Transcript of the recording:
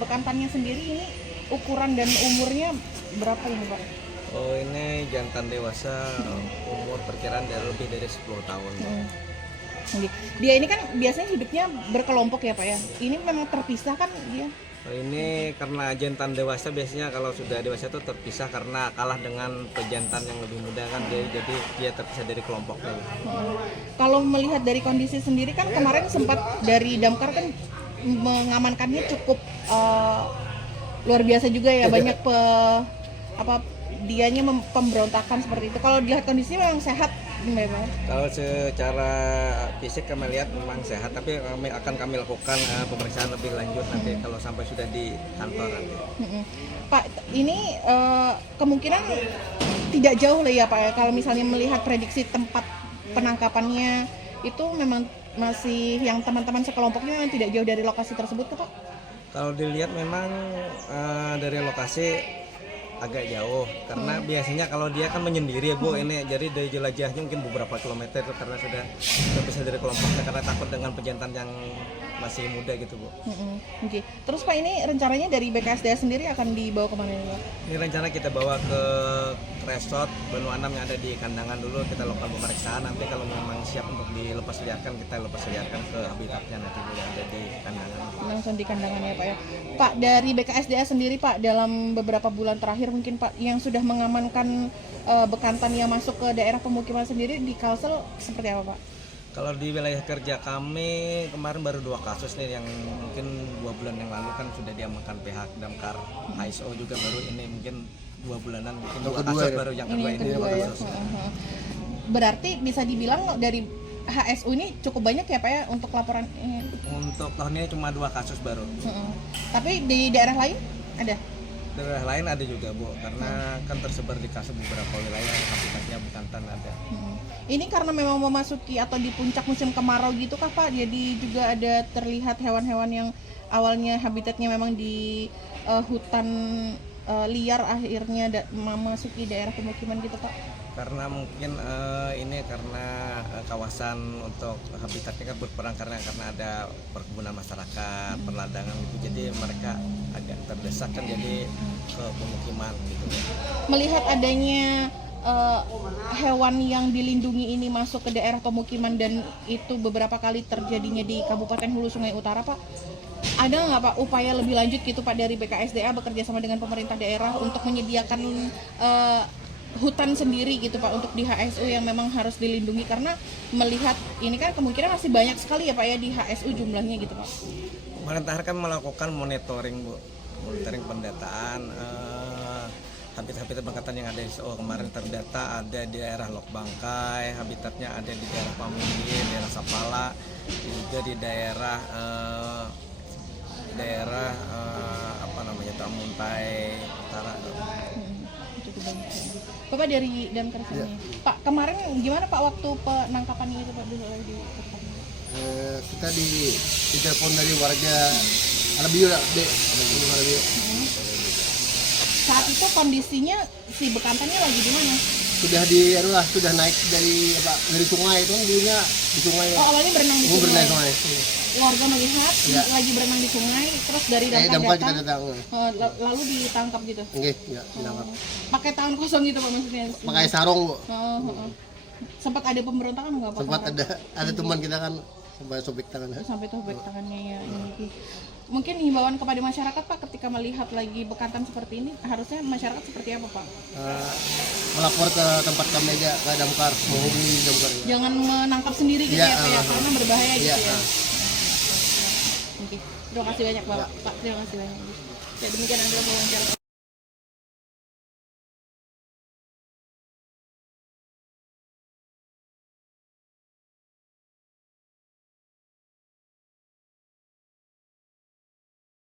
bekantannya sendiri ini ukuran dan umurnya berapa ini Pak? Oh, ini jantan dewasa, umur perkiraan lebih dari 10 tahun. Dia ini kan biasanya hidupnya berkelompok ya Pak ya? Ini memang terpisah kan dia? Oh, ini karena jantan dewasa biasanya kalau sudah dewasa itu terpisah karena kalah dengan pejantan yang lebih muda kan, jadi dia terpisah dari kelompoknya. Kalau melihat dari kondisi sendiri kan kemarin sempat dari Damkar kan mengamankannya cukup luar biasa juga ya, banyak dianya pemberontakan seperti itu. Kalau dilihat kondisinya memang sehat gimana? Kalau secara fisik kami lihat memang sehat, tapi kami lakukan pemeriksaan lebih lanjut nanti kalau sampai sudah di kantor nanti. Pak, ini kemungkinan tidak jauh lah ya Pak ya, kalau misalnya melihat prediksi tempat penangkapannya itu memang masih yang teman-teman sekelompoknya memang tidak jauh dari lokasi tersebut Pak? Kalau dilihat memang dari lokasi agak jauh karena biasanya kalau dia kan menyendiri ya Bu, ini jadi dari jelajahnya mungkin beberapa kilometer karena sudah terpisah dari kelompoknya karena takut dengan pejantan yang masih muda gitu Bu. Oke. Terus Pak, ini rencananya dari BKSDA sendiri akan dibawa kemana ya Pak? Ini rencana kita bawa ke resort Banu Anam yang ada di Kandangan dulu, kita lakukan pemeriksaan, nanti kalau memang siap untuk dilepas liarkan kita lepas liarkan ke habitatnya nanti Bu, yang ada di Kandangan. Langsung di Kandangan ya Pak ya. Pak, dari BKSDA sendiri Pak, dalam beberapa bulan terakhir mungkin Pak yang sudah mengamankan bekantan yang masuk ke daerah pemukiman sendiri di Kalsel seperti apa Pak? Kalau di wilayah kerja kami kemarin baru 2 kasus nih yang mungkin 2 bulan yang lalu kan sudah diamankan pihak Damkar, HSO juga baru ini mungkin 2 bulanan mungkin 2 kasus ya? Baru yang kedua ini ya? kasus. Berarti bisa dibilang dari HSU ini cukup banyak ya Pak ya untuk laporan ini? Untuk tahun ini cuma 2 kasus baru. Tapi di daerah lain ada? Daerah lain ada juga Bu, karena kan tersebar di beberapa wilayah habitatnya bekantan ada. Ini karena memang memasuki atau di puncak musim kemarau gitu kah Pak? Jadi juga ada terlihat hewan-hewan yang awalnya habitatnya memang di hutan liar akhirnya memasuki daerah pemukiman gitu Pak? Karena mungkin ini karena kawasan untuk habitatnya kan berperang karena ada perkebunan masyarakat, perladangan gitu, jadi mereka agak terdesak kan jadi ke pemukiman gitu. Melihat adanya hewan yang dilindungi ini masuk ke daerah pemukiman dan itu beberapa kali terjadinya di Kabupaten Hulu Sungai Utara Pak, ada nggak Pak upaya lebih lanjut gitu Pak dari BKSDA bekerja sama dengan pemerintah daerah untuk menyediakan hutan sendiri gitu Pak untuk di HSU yang memang harus dilindungi, karena melihat ini kan kemungkinan masih banyak sekali ya Pak ya di HSU jumlahnya gitu Pak. Pemerintah kan melakukan monitoring Bu, monitoring pendataan habitat-habitat bekantan yang ada di kemarin terdata ada di daerah Lok Bangkai, habitatnya ada di daerah Pamungin, daerah Sapala, juga di daerah Muntai Utara. Bapak dari Damkar sini. Ya. Pak, kemarin gimana Pak waktu penangkapannya itu Pak dulu di kita ditelepon dari warga Alabio ya, Dek. Saat itu kondisinya si bekantannya lagi di mana? Sudah naik dari sungai itu kan, dulunya di sungai. Oh, awalnya berenang di sungai. Berenang di sungai. Warga melihat lagi berenang di sungai, terus dari Damkar datang, lalu ditangkap gitu. Oke, ya, ditangkap. Pakai tangan kosong gitu Pak maksudnya? Pakai sarung Bu. Sempat ada pemberontakan nggak Pak? Sempat ada teman kita kan sampai sobek tangan. Sampai sobek tangannya ya. Mungkin himbauan kepada masyarakat Pak ketika melihat lagi bekantan seperti ini, harusnya masyarakat seperti apa Pak? Melapor ke tempat kami aja, ke Damkar, menghubungi Damkar. Ya. Jangan menangkap sendiri gitu ya Pak ya, karena berbahaya gitu ya. Oke, terima kasih banyak Pak. Terima kasih banyak. Ya, demikian adalah wawancara.